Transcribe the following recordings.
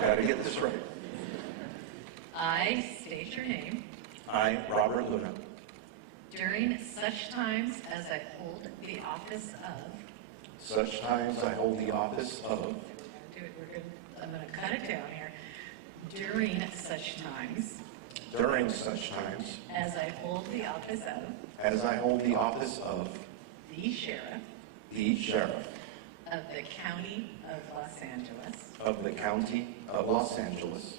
Gotta get this right. I state your name. I, Robert Luna, During such times as I hold the office of. such times I hold the office of, I'm going to cut it down here. During such times during such times as I hold the office of as I hold the office of the sheriff the sheriff of the County of Los Angeles, of the County of Los Angeles,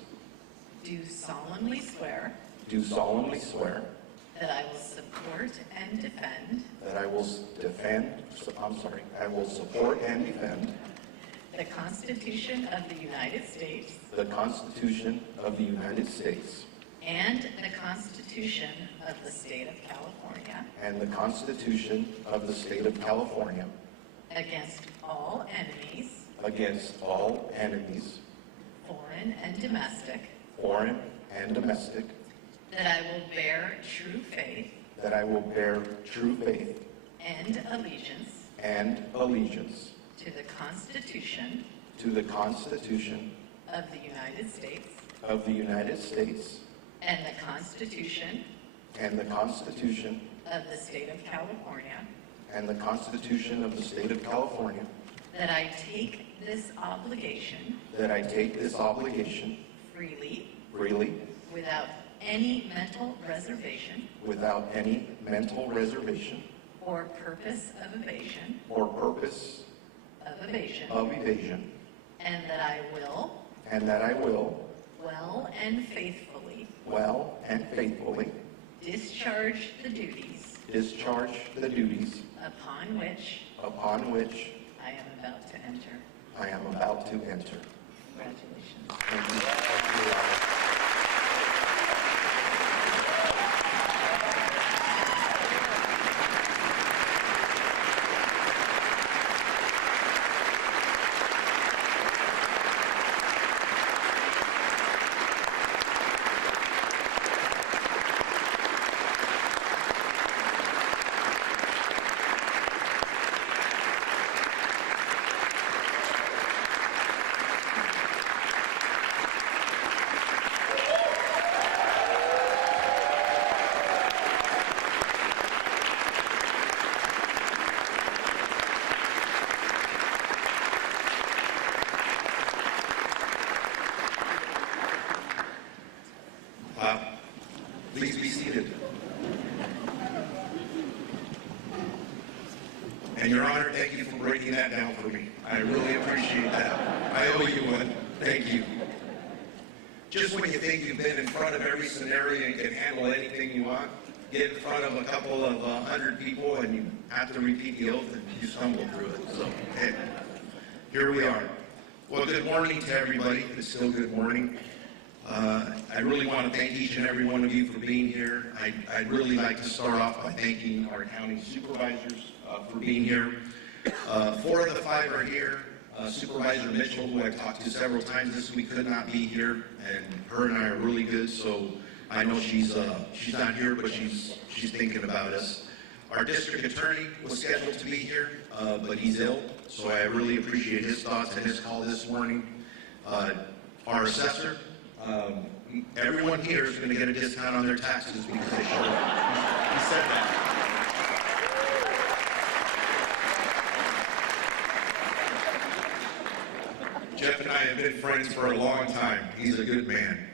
do solemnly swear do solemnly swear that I will support and defend that I will I will support and defend the Constitution of the United States the Constitution of the United States and the Constitution of the State of California and the Constitution of the State of California against all enemies, foreign and domestic, that I will bear true faith that I will bear true faith and allegiance to the Constitution to the Constitution of the United States of the United States and the Constitution and the Constitution of the State of California, and the Constitution of the State of California, that I take this obligation that I take this obligation freely freely without any mental reservation without any mental reservation or purpose of evasion, or purpose of evasion, and that I will well and faithfully discharge the duties upon which I am about to enter. Congratulations. Thank you. Please be seated. And Your Honor, thank you for breaking that down for me. I really appreciate that. I owe you one. Thank you. Just when you think you've been in front of every scenario and can handle anything you want, get in front of a couple of 100 people and you have to repeat the oath and you stumble through it. So, hey, here we are. Well, good morning to everybody. It's still good morning. I really want to thank each and every one of you for being here. I'd really like to start off by thanking our county supervisors for being here. 4 of the 5 are here. Supervisor Mitchell, who I've talked to several times this week, could not be here, and her and I are really good, so I know she's not here, but she's thinking about us. Our district attorney was scheduled to be here, but he's ill, so I really appreciate his thoughts and his call this morning. Our assessor, everyone here is going to get a discount on their taxes because they showed up. He said that. Jeff and I have been friends for a long time. He's a good man.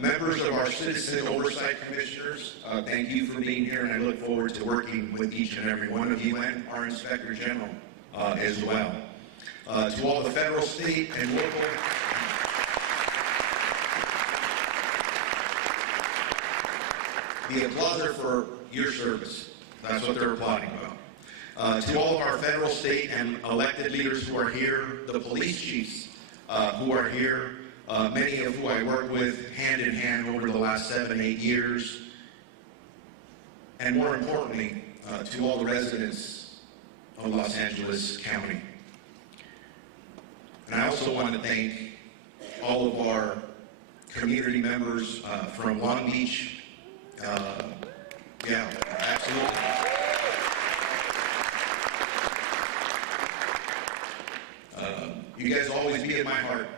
Members of our citizen oversight commissioners, thank you for being here, and I look forward to working with each and every one of you and our Inspector General as well. To all the federal, state, and local the applauser for your service. That's what they're applauding about. To all of our federal, state, and elected leaders who are here, the police chiefs who are here, many of who I worked with hand in hand over the last 7-8 years, and more importantly, to all the residents of Los Angeles County. And I also want to thank all of our community members from Long Beach. Yeah, absolutely. You guys will always be in my heart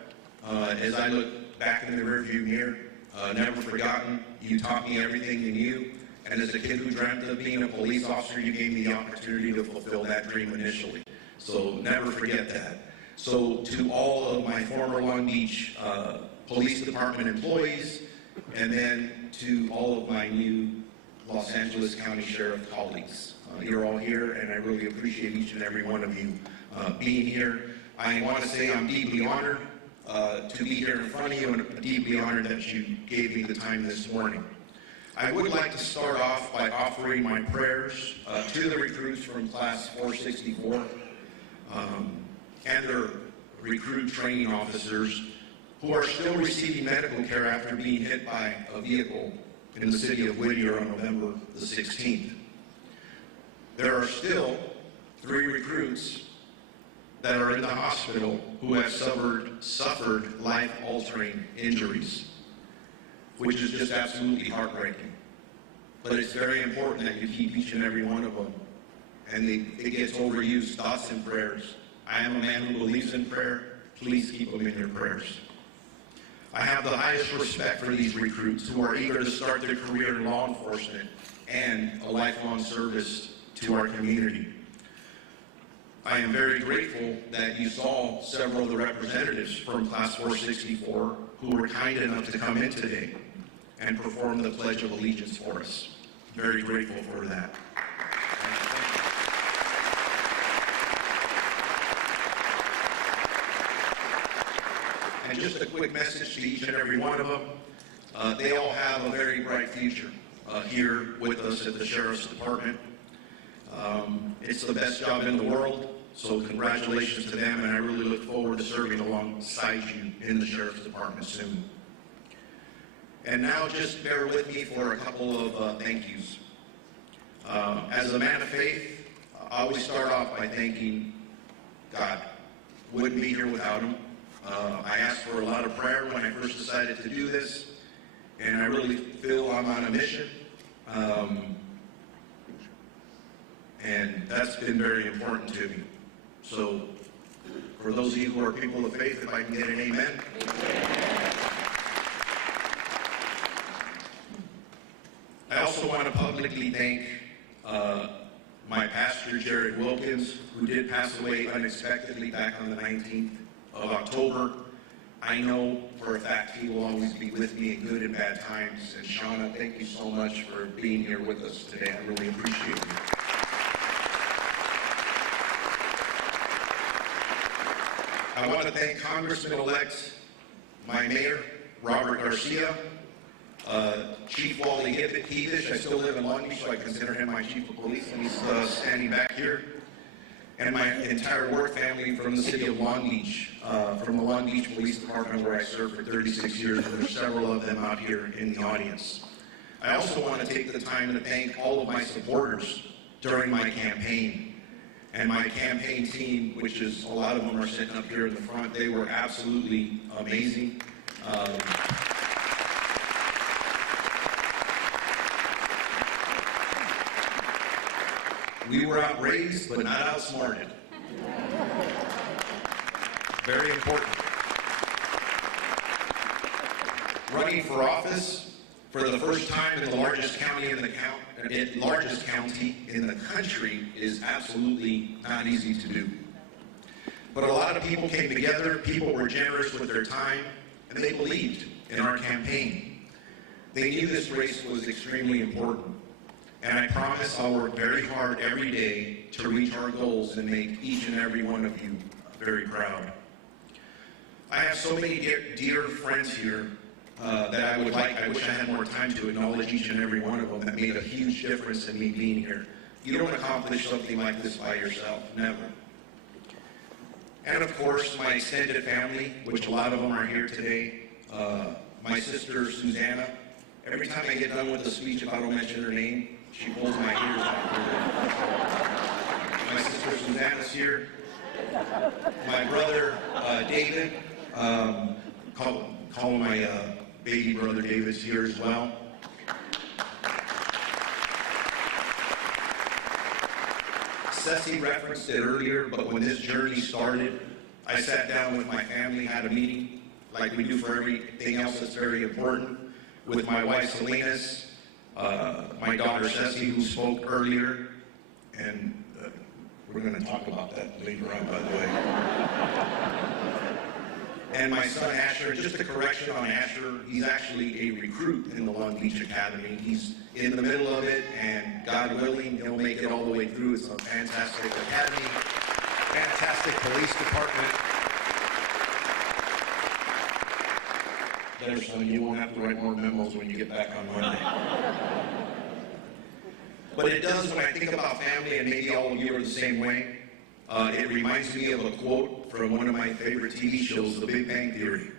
as I look back in the rearview mirror. Never forgotten. You taught me everything you knew. And as a kid who dreamt of being a police officer, you gave me the opportunity to fulfill that dream initially. So never forget that. So to all of my former Long Beach Police Department employees, and then to all of my new Los Angeles County Sheriff colleagues. You're all here, and I really appreciate each and every one of you being here. I want to say I'm deeply honored to be here in front of you, and deeply honored that you gave me the time this morning. I would like to start off by offering my prayers to the recruits from Class 464 and their recruit training officers who are still receiving medical care after being hit by a vehicle in the city of Whittier on November the 16th. There are still 3 recruits that are in the hospital who have suffered life-altering injuries, which is just absolutely heartbreaking. But it's very important that you keep each and every one of them. And it gets overused, thoughts and prayers. I am a man who believes in prayer. Please keep them in your prayers. I have the highest respect for these recruits who are eager to start their career in law enforcement and a lifelong service to our community. I am very grateful that you saw several of the representatives from Class 464 who were kind enough to come in today and perform the Pledge of Allegiance for us. Very grateful for that. And just a quick message to each and every one of them. They all have a very bright future here with us at the Sheriff's Department. It's the best job in the world, so congratulations to them, and I really look forward to serving alongside you in the Sheriff's Department soon. And now just bear with me for a couple of thank yous. As a man of faith, I always start off by thanking God. Wouldn't be here without Him. I asked for a lot of prayer when I first decided to do this, and I really feel I'm on a mission. And that's been very important to me. So, for those of you who are people of faith, if I can get an amen. I also want to publicly thank my pastor, Jared Wilkins, who did pass away unexpectedly back on the 19th of October. I know for a fact he will always be with me in good and bad times. And Shauna, thank you so much for being here with us today. I really appreciate it. I want to thank Congressman-elect, my mayor, Robert Garcia, Chief Wally Heavish. I still live in Long Beach, so I consider him my chief of police, and he's standing back here. And my entire work family from the city of Long Beach, from the Long Beach Police Department where I served for 36 years, and there's several of them out here in the audience. I also want to take the time to thank all of my supporters during my campaign. And my campaign team, which is a lot of them are sitting up here in the front, they were absolutely amazing. We were outraised, but not outsmarted. Very important. Running for office for the first time in the largest county in the country is absolutely not easy to do. But a lot of people came together, people were generous with their time, and they believed in our campaign. They knew this race was extremely important. And I promise I'll work very hard every day to reach our goals and make each and every one of you very proud. I have so many dear friends here that I wish I had more time to acknowledge each and every one of them that made a huge difference in me being here. You don't accomplish something like this by yourself, never. And of course, my extended family, which a lot of them are here today. My sister, Susanna, every time I get done with a speech, if I don't mention her name, she pulls my ears out. My sister, Susanna's here. My brother, David, call my baby brother David's here as well. Ceci referenced it earlier, but when this journey started, I sat down with my family, had a meeting, like we do for everything else that's very important, with my wife Salinas, my daughter Ceci, who spoke earlier, and we're going to talk about that later on, by the way. And my son Asher. Just a correction on Asher, he's actually a recruit in the Long Beach Academy. He's in the middle of it, and God willing, he'll make it all the way through. It's a fantastic academy, fantastic police department. There, son, you won't have to write more memos when you get back on Monday. But it does, when I think about family, and maybe all of you are the same way, it reminds me of a quote from one of my favorite TV shows, The Big Bang Theory.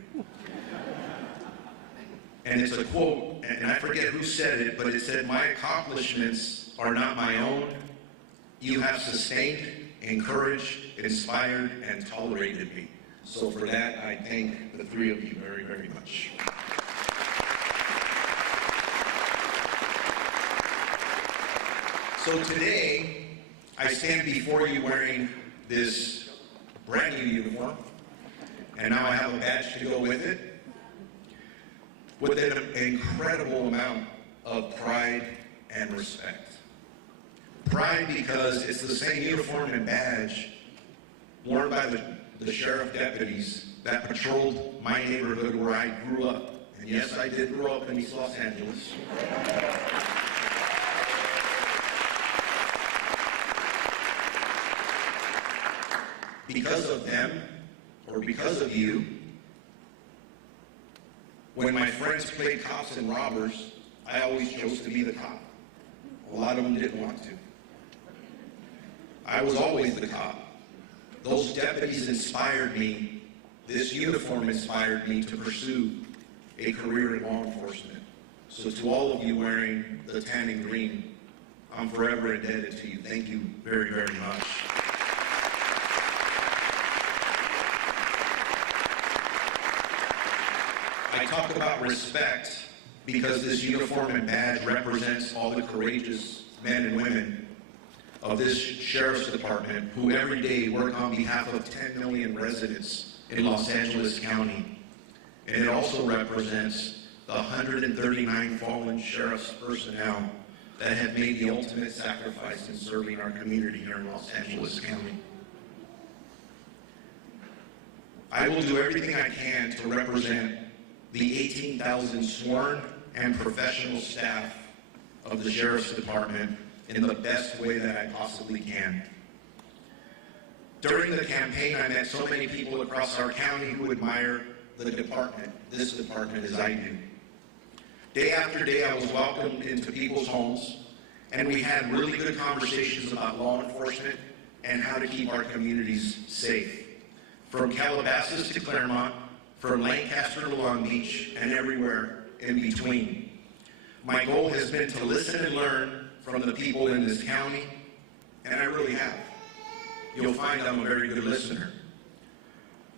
And it's a quote, and I forget who said it, but it said, "My accomplishments are not my own. You have sustained, encouraged, inspired, and tolerated me." So for that, I thank the three of you very, very much. So today, I stand before you wearing this brand new uniform, and now I have a badge to go with it, with an incredible amount of pride and respect. Pride because it's the same uniform and badge worn by the sheriff deputies that patrolled my neighborhood where I grew up. And yes, I did grow up in East Los Angeles. Because of them, or because of you, when my friends played cops and robbers, I always chose to be the cop. A lot of them didn't want to. I was always the cop. Those deputies inspired me, this uniform inspired me to pursue a career in law enforcement. So to all of you wearing the tan and green, I'm forever indebted to you. Thank you very, very much. I talk about respect because this uniform and badge represents all the courageous men and women of this sheriff's department who every day work on behalf of 10 million residents in Los Angeles County. And it also represents the 139 fallen sheriff's personnel that have made the ultimate sacrifice in serving our community here in Los Angeles County. I will do everything I can to represent the 18,000 sworn and professional staff of the Sheriff's Department in the best way that I possibly can. During the campaign, I met so many people across our county who admire the department, this department, as I do. Day after day, I was welcomed into people's homes, and we had really good conversations about law enforcement and how to keep our communities safe. From Calabasas to Claremont, from Lancaster to Long Beach, and everywhere in between. My goal has been to listen and learn from the people in this county, and I really have. You'll find I'm a very good listener.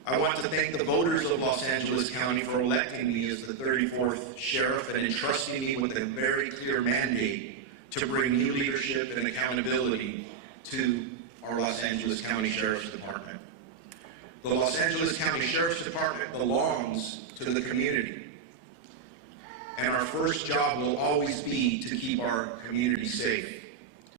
I want to thank the voters of Los Angeles County for electing me as the 34th sheriff and entrusting me with a very clear mandate to bring new leadership and accountability to our Los Angeles County Sheriff's Department. The Los Angeles County Sheriff's Department belongs to the community. And our first job will always be to keep our community safe.